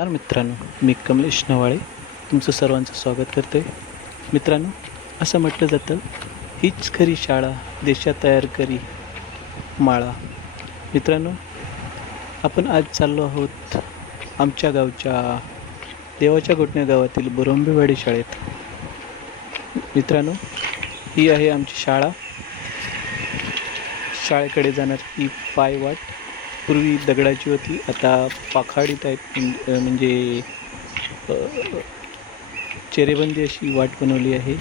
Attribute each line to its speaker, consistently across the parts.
Speaker 1: नमस्कार मित्रांनो मी कमलेश नवाळे तुमचं सर्वांचं स्वागत करते मित्रांनो असं म्हटलं जातं हीच खरी शाळा देशात तयार करी माळा. मित्रांनो आपण आज चाललो आहोत आमच्या गावच्या देवाच्या घोटण्या गावातील बुरंबेवाडी शाळेत. मित्रांनो ही आहे आमची शाळा. शाळेकडे जाणारी पायवाट. पूर्वी दगडाची होती आता पाखाडीत आहेत म्हणजे, म्हणजे चेरेबंदी अशी वाट बनवली आहे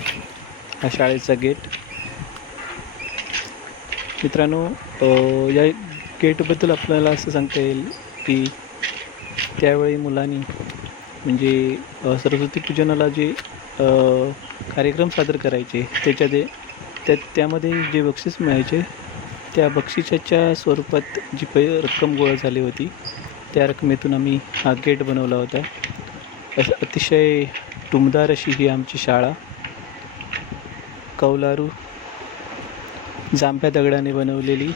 Speaker 1: हा शाळेचा गेट मित्रांनो या गेटबद्दल आपल्याला असं सांगता येईल की त्यावेळी मुलांनी म्हणजे सरस्वती पूजनाला जे कार्यक्रम सादर करायचे त्याच्या ते त्या त्यामध्ये जे बक्षीस मिळायचे त्या बक्षिसाच्या स्वरूपात जी पै रक्कम गोळा झाली होती त्या रकमेतून आम्ही हा गेट बनवला होता. अतिशय टुमदार अशी ही आमची शाळा. कौलारू जांभ्या दगडाने बनवलेली.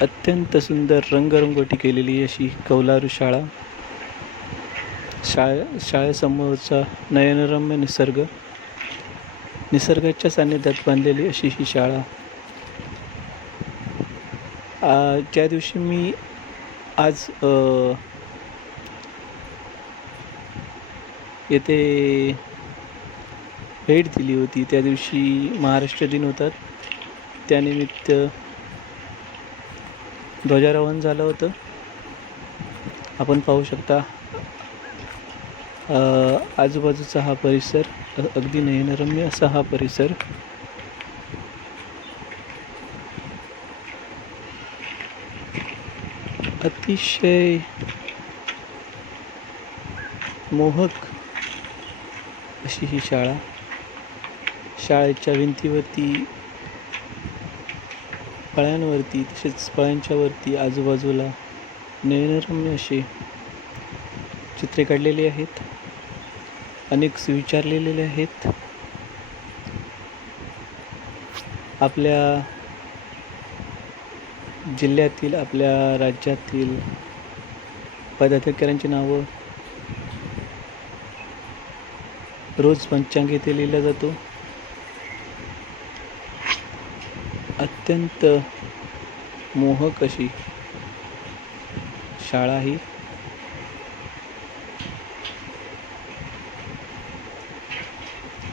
Speaker 1: अत्यंत सुंदर रंगरंगोटी केलेली अशी कौलारू शाळा. शाळा शाळेसमोरचा नयनरम्य निसर्ग. निसर्गाच्या सान्निध्यात बांधलेली अशी ही शाळा. ज्या दिवशी मी आज येथे भेट दिली होती त्या दिवशी महाराष्ट्र दिन होता. त्यानिमित्त ध्वजारोहण झालं होतं. आपण पाहू शकता आजूबाजूचा हा परिसर अगदी नयनरम्य असा हा परिसर. अतिशय मोहक अशी ही शाळा. शाळेच्या भिंतीवरती फळ्यांवरती तसेच फळ्यांच्या वरती आजूबाजूला नयनरम्य असे चित्रे काढलेली आहेत. अनेक सुविचार लिहिलेले आहेत. आपल्या जिल्ह्यातील आपल्या राज्यातील पदाधिकाऱ्यांची नावं रोज पंचांग येथे लिहिला जातो. अत्यंत मोहक अशी शाळा ही.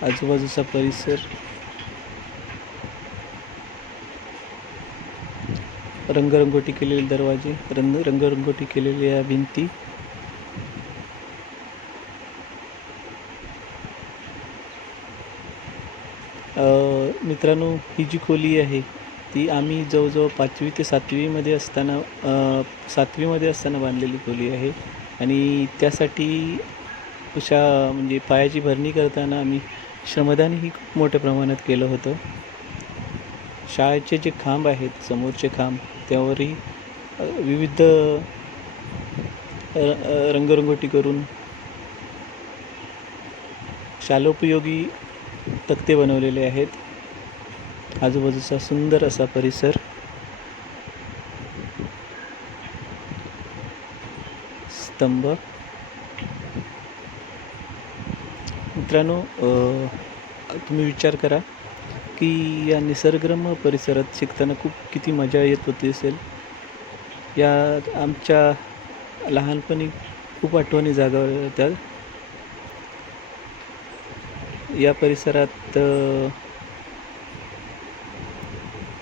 Speaker 1: आजूबाजूचा परिसर. रंगरंगोटी केलेले दरवाजे रंग रंगरंगोटी केलेल्या भिंती. मित्रांनो ही जी खोली आहे ती आम्ही जवळजवळ पाचवी ते सातवीमध्ये असताना सातवीमध्ये असताना बांधलेली खोली आहे. आणि त्यासाठी अशा म्हणजे पायाची भरणी करताना आम्ही श्रमदानही खूप मोठ्या प्रमाणात केलं होतं. शाळेचे जे खांब आहेत समोरचे खांब त्यावरही विविध रंगरंगोटी करून शालोपयोगी तक्ते बनवलेले आहेत. आजूबाजूचा सुंदर असा परिसर. स्तंभ. मित्रांनो तुम्ही विचार करा की या निसर्गरम्य परिसरात शिकताना खूप किती मजा येत होती असेल. या आमच्या लहानपणी खूप आठवणी जागा होत्या या परिसरात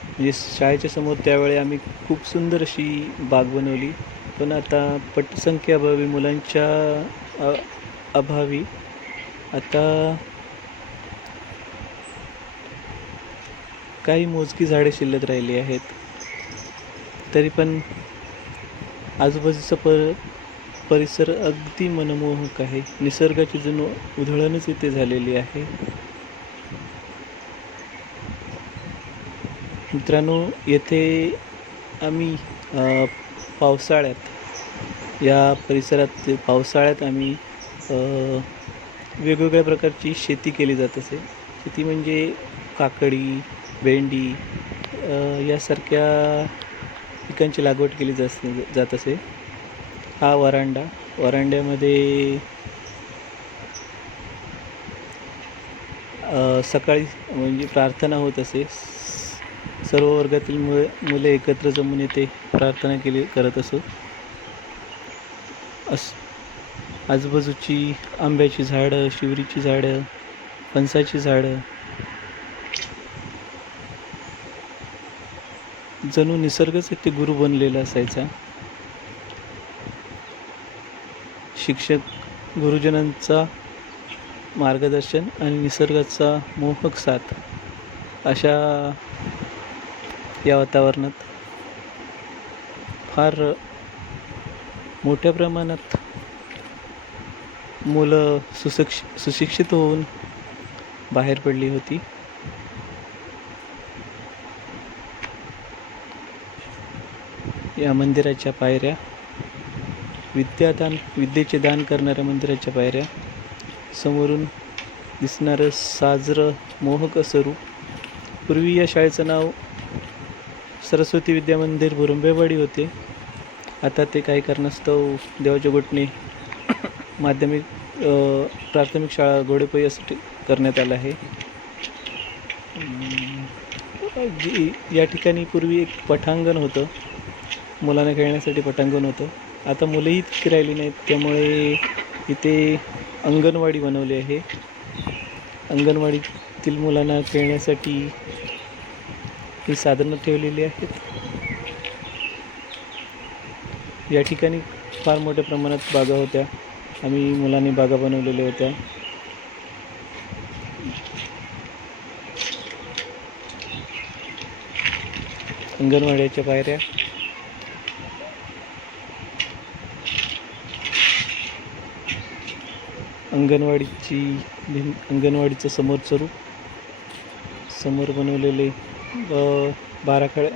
Speaker 1: म्हणजे शाळेच्या समोर त्यावेळी आम्ही खूप सुंदर अशी बाग बनवली. पण आता पटसंख्या अभावी मुलांच्या अभावी आता काही मोजकी झाडे शिल्लक राहिली आहेत. तरी पण आजूबाजूचा पर परिसर अगदी मनमोहक आहे. निसर्गाची जणू उधळणच इथे झालेली आहे. मित्रांनो येथे आम्ही पावसाळ्यात या परिसरात पावसाळ्यात आम्ही वेगवेगळ्या प्रकारची शेती केली जात असे. शेती म्हणजे काकडी भेंडी यासारख्या पिकांची लागवड केली जात जात असे. हा वरांडा. वरांड्यामध्ये सकाळी म्हणजे प्रार्थना होत असे. स- सर्व वर्गातील मु मुले एकत्र जमून येथे प्रार्थना केली करत असो. अस आजूबाजूची आंब्याची झाडं शिवरीची झाडं फणसाची झाडं. जणू निसर्गच इथे गुरु बनलेला असायचा. शिक्षक गुरुजनांचा मार्गदर्शन आणि निसर्गाचा मोहक साथ अशा या वातावरणात फार मोठ्या प्रमाणात मुलं सुशिक्ष सुशिक्षित होऊन बाहेर पडली होती. या मंदिराच्या पायऱ्या विद्यादान विद्येचे दान करणाऱ्या मंदिराच्या पायऱ्या समोरून दिसणारं साजरं मोहक स्वरूप. पूर्वी या शाळेचं नाव सरस्वती विद्या मंदिर बुरंबेवाडी होते. आता ते काही कारणास्तव देवाच्या गोटणे माध्यमिक प्राथमिक शाळा गोडेपई असं करण्यात आलं आहे. जी- या ठिकाणी पूर्वी एक पटांगण होतं. मुलांना खेळण्यासाठी पटांगण होतं. आता मुलंही इतकी राहिली नाहीत. त्यामुळे इथे अंगणवाडी बनवली आहे. अंगणवाडीतील मुलांना खेळण्यासाठी ही साधनं ठेवलेली आहेत. या ठिकाणी फार मोठ्या प्रमाणात बागा होत्या. आम्ही मुलांनी बागा बनवलेल्या होत्या. अंगणवाड्याच्या पायऱ्या अंगणवाडीची भिं अंगणवाडीचं समोरचं रूप समोर बनवलेले बाराखड्या